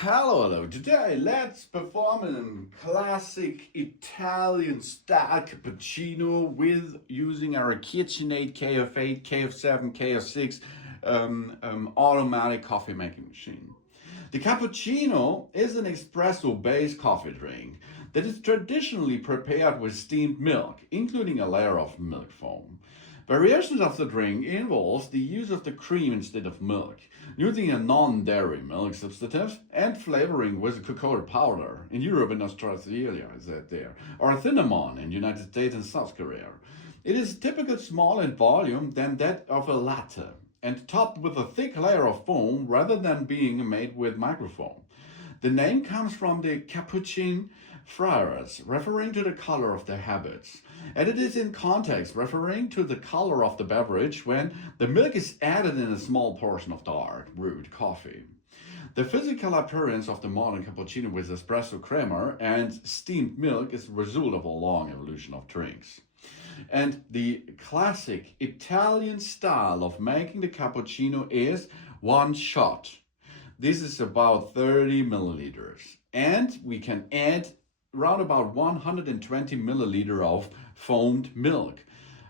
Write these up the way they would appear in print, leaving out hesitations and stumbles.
Hello. Today, let's perform a classic Italian style cappuccino with using our KitchenAid KF8, KF7, KF6 automatic coffee making machine. The cappuccino is an espresso-based coffee drink that is traditionally prepared with steamed milk, including a layer of milk foam. Variations of the drink involves the use of the cream instead of milk, using a non-dairy milk substitute, and flavoring with cocoa powder in Europe and Australia, is that there, or cinnamon in United States and South Korea. It is typically smaller in volume than that of a latte, and topped with a thick layer of foam rather than being made with microfoam. The name comes from the Capuchin friars, referring to the color of their habits, and it is in context referring to the color of the beverage when the milk is added in a small portion of dark brewed coffee. The physical appearance of the modern cappuccino with espresso creamer and steamed milk is the result of a long evolution of drinks. And the classic Italian style of making the cappuccino is one shot. This is about 30 milliliters, and we can add around about 120 milliliter of foamed milk.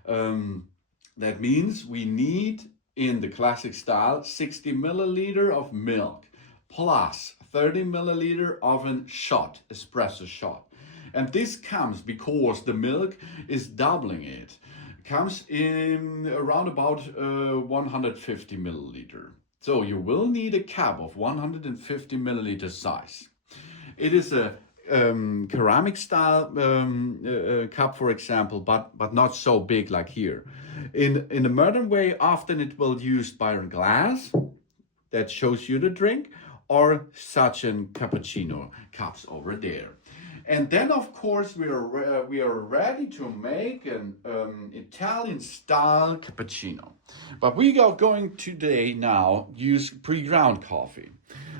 That means we need, in the classic style, 60 milliliter of milk plus 30 milliliter of a shot, espresso shot. And this comes because the milk is doubling it. It comes in around about 150 milliliter. So you will need a cup of 150 milliliter size. It is a ceramic style cup, for example, but not so big like here. In a modern way, often it will use byron glass that shows you the drink, or such a cappuccino cups over there. And then, of course, we are ready to make an Italian style cappuccino. But we are going today now use pre-ground coffee.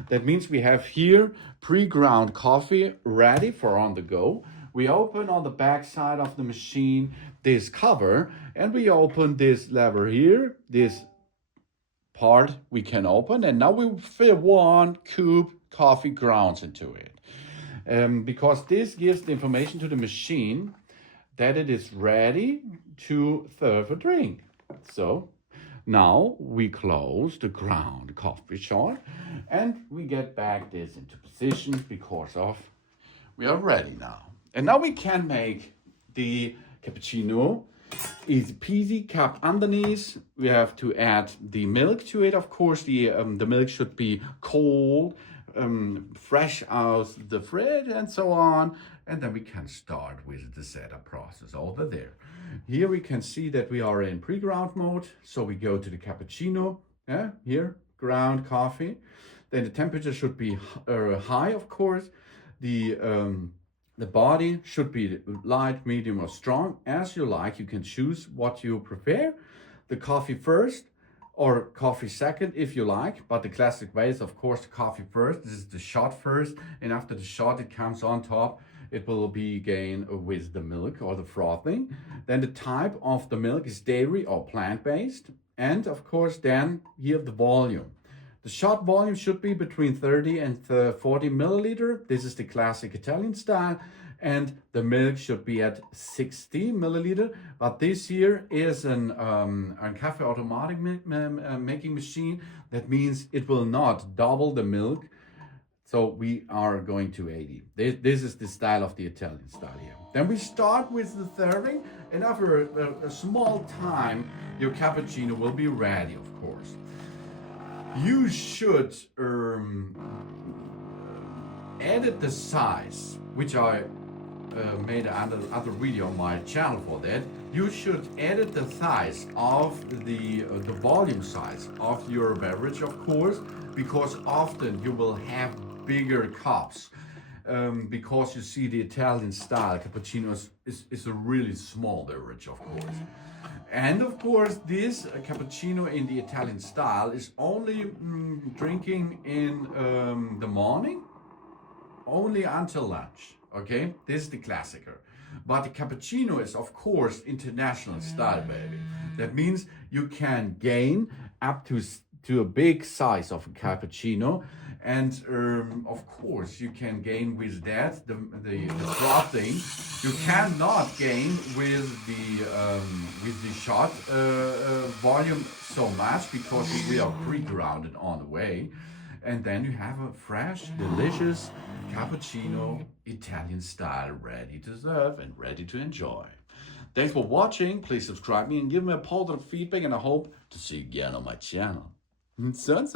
That means we have here pre-ground coffee ready for on the go. We open on the back side of the machine this cover, and we open this lever here, this part we can open, and now we fill 1 cube coffee grounds into it. Because this gives the information to the machine that it is ready to serve a drink. So now we close the ground coffee shot and we get back this into position because of we are ready now. And now we can make the cappuccino. Easy peasy, cup underneath. We have to add the milk to it. Of course, the milk should be cold, fresh out the fridge and so on, and then we can start with the setup process over there. Here we can see that we are in pre-ground mode, so we go to the cappuccino, here, ground coffee. Then the temperature should be high, of course. The body should be light, medium, or strong, as you like. You can choose what you prefer. The coffee first, or coffee second if you like, but the classic way is of course the coffee first. This is the shot first, and after the shot it comes on top. It will be again with the milk or the frothing. Then the type of the milk is dairy or plant-based, and of course then here the volume. The shot volume should be between 30 and 40 milliliter. This is the classic Italian style. And the milk should be at 60 milliliter. But this here is a cafe automatic making machine. That means it will not double the milk. So we are going to 80. This is the style of the Italian style here. Then we start with the serving, and after a small time, your cappuccino will be ready, of course. You should edit the size, which I made another video on my channel for that. You should edit the size of the volume size of your beverage, of course, because often you will have bigger cups. Because you see the Italian style cappuccino is a really small beverage, of course. And of course, this cappuccino in the Italian style is only drinking in the morning, only until lunch. Okay, this is the classicer. But the cappuccino is, of course, international style, baby. That means you can gain up to a big size of a cappuccino, And of course, you can gain with that the frothing. You cannot gain with the shot volume so much because we are pre-grounded on the way. And then you have a fresh, delicious cappuccino, Italian style, ready to serve and ready to enjoy. Thanks for watching. Please subscribe me and give me a positive feedback, and I hope to see you again on my channel. Sun.